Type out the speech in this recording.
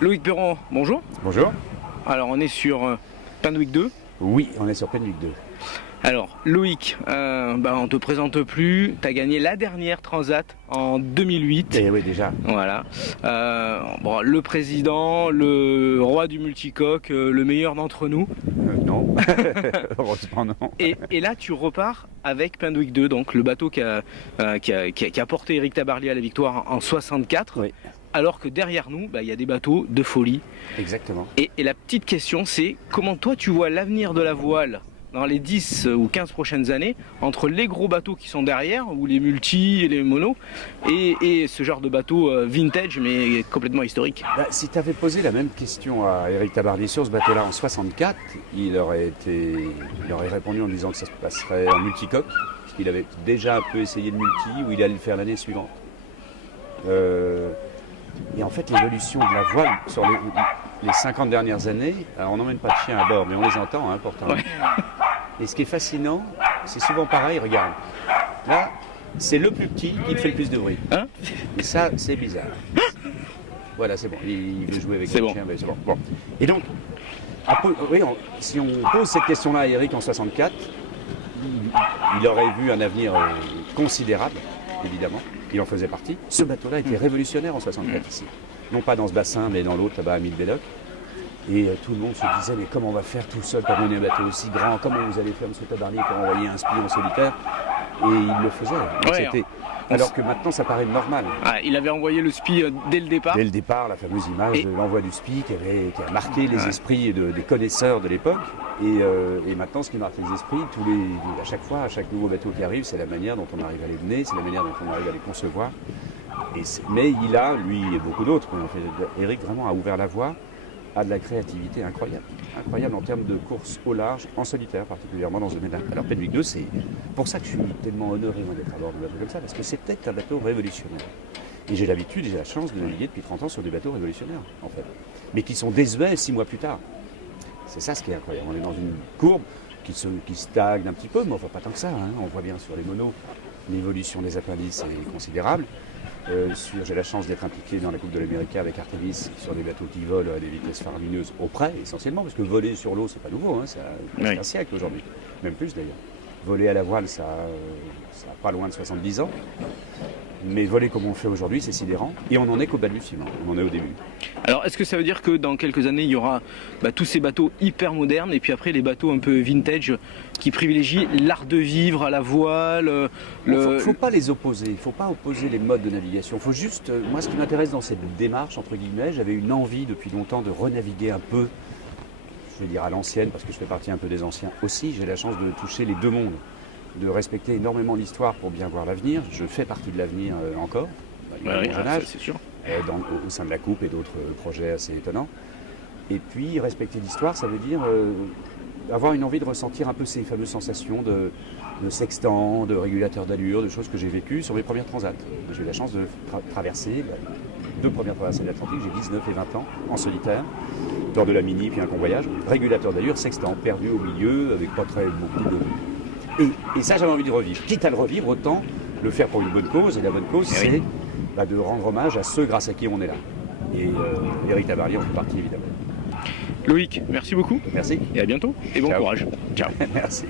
Loïc Perron, bonjour. Bonjour. Alors on est sur Penwick 2. Oui, on est sur Penwick 2. Alors Loïc, on te présente plus, tu as gagné la dernière Transat en 2008. Eh oui, déjà. Voilà. Le président, le roi du multicoque, le meilleur d'entre nous. Non, heureusement non. Et là tu repars avec Penwick 2, donc le bateau qui a porté Éric Tabarly à la victoire en 64. Oui. Alors que derrière nous, il y a des bateaux de folie. Exactement. Et la petite question, c'est comment toi tu vois l'avenir de la voile dans les 10 ou 15 prochaines années entre les gros bateaux qui sont derrière, ou les multis et les monos, et ce genre de bateau vintage mais complètement historique. Si tu avais posé la même question à Éric Tabarly sur ce bateau-là en 64, il aurait répondu en disant que ça se passerait en multicoque, parce qu'il avait déjà un peu essayé le multi, où il allait le faire l'année suivante. Et en fait, l'évolution de la voile sur les 50 dernières années, alors on n'emmène pas de chiens à bord, mais on les entend, pourtant. Ouais. Et ce qui est fascinant, c'est souvent pareil, regarde. Là, c'est le plus petit qui fait le plus de bruit. Et ça, c'est bizarre. Voilà, c'est bon, il veut jouer avec le chien, mais c'est bon. Bon. Et donc, si on pose cette question-là à Éric en 64, il aurait vu un avenir considérable, évidemment. Il en faisait partie. Ce bateau-là était révolutionnaire en 64 ici. Non pas dans ce bassin, mais dans l'autre, là-bas à Mille-Belloc. Et tout le monde se disait, mais comment on va faire tout seul pour mener un bateau aussi grand? Comment vous allez faire, M. Tabarly, pour envoyer un spion solitaire? Et il le faisait. Alors que maintenant, ça paraît normal. Il avait envoyé le SPI dès le départ. Dès le départ, la fameuse image de l'envoi du SPI qui a marqué les esprits des connaisseurs de l'époque. Et maintenant, ce qui marque les esprits, à chaque nouveau bateau qui arrive, c'est la manière dont on arrive à les mener, c'est la manière dont on arrive à les concevoir. Mais il a, lui et beaucoup d'autres, Éric vraiment a ouvert la voie à de la créativité incroyable. Incroyable en termes de course au large, en solitaire particulièrement dans ce domaine-là. Alors Penwick 2, c'est pour ça que je suis tellement honoré d'être à bord d'un bateau comme ça, parce que c'est peut-être un bateau révolutionnaire. Et j'ai l'habitude, j'ai la chance de naviguer depuis 30 ans sur des bateaux révolutionnaires, en fait. Mais qui sont désuets 6 mois plus tard. C'est ça ce qui est incroyable. On est dans une courbe qui stagne un petit peu, mais enfin pas tant que ça. On voit bien sur les monos, l'évolution des appendices est considérable. J'ai la chance d'être impliqué dans la Coupe de l'Amérique avec Artemis sur des bateaux qui volent à des vitesses faramineuses au près, essentiellement, parce que voler sur l'eau, c'est pas nouveau, ça a un siècle aujourd'hui, même plus d'ailleurs. Voler à la voile, ça a pas loin de 70 ans. Mais voler comme on le fait aujourd'hui, c'est sidérant. Et on n'en est qu'au balbutiement, on en est au début. Alors, est-ce que ça veut dire que dans quelques années, il y aura tous ces bateaux hyper modernes, et puis après les bateaux un peu vintage qui privilégient l'art de vivre à la voile Faut pas les opposer, il ne faut pas opposer les modes de navigation. Il faut juste, moi ce qui m'intéresse dans cette démarche, entre guillemets, j'avais une envie depuis longtemps de renaviguer un peu, je vais dire à l'ancienne, parce que je fais partie un peu des anciens aussi, j'ai la chance de toucher les deux mondes, de respecter énormément l'histoire pour bien voir l'avenir. Je fais partie de l'avenir encore, c'est sûr. Au sein de la Coupe et d'autres projets assez étonnants. Et puis respecter l'histoire, ça veut dire avoir une envie de ressentir un peu ces fameuses sensations de sextant, de régulateur d'allure, de choses que j'ai vécues sur mes premières transats. J'ai eu la chance de traverser les 2 premières traversées de l'Atlantique, j'ai 19 et 20 ans, en solitaire, lors de la Mini puis un convoyage. Régulateur d'allure, sextant, perdu au milieu, avec pas très beaucoup de... Et ça, j'avais envie de revivre. Quitte à le revivre, autant le faire pour une bonne cause. Et la bonne cause, c'est de rendre hommage à ceux grâce à qui on est là. Et Éric Tabarly en fait partie, évidemment. Loïc, merci beaucoup. Merci. Et à bientôt. Et bon courage. Ciao. Merci.